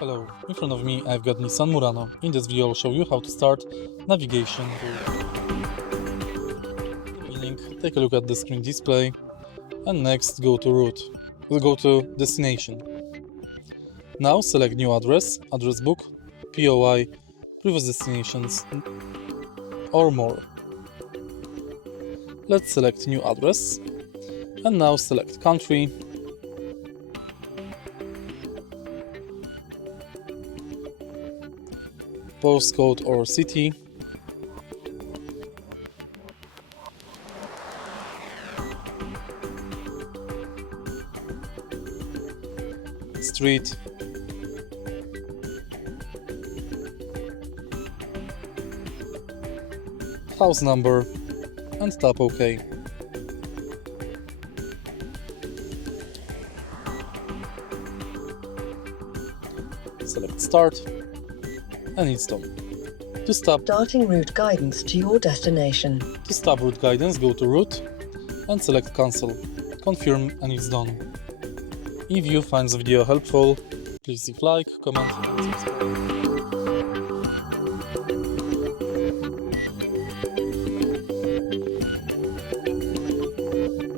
Hello, in front of me I've got Nissan Murano. In this video I'll show you how to start navigation. In the beginning, take a look at the screen display and next go to route. We'll go to destination. Now select new address, address book, POI, previous destinations or more. Let's select new address and now select country, postcode or city, street, house number and tap OK. Select start and it's done. To stop Route guidance to your destination. To stop route guidance, go to route and select cancel. Confirm and it's done. If you find the video helpful, please leave like, comment and subscribe.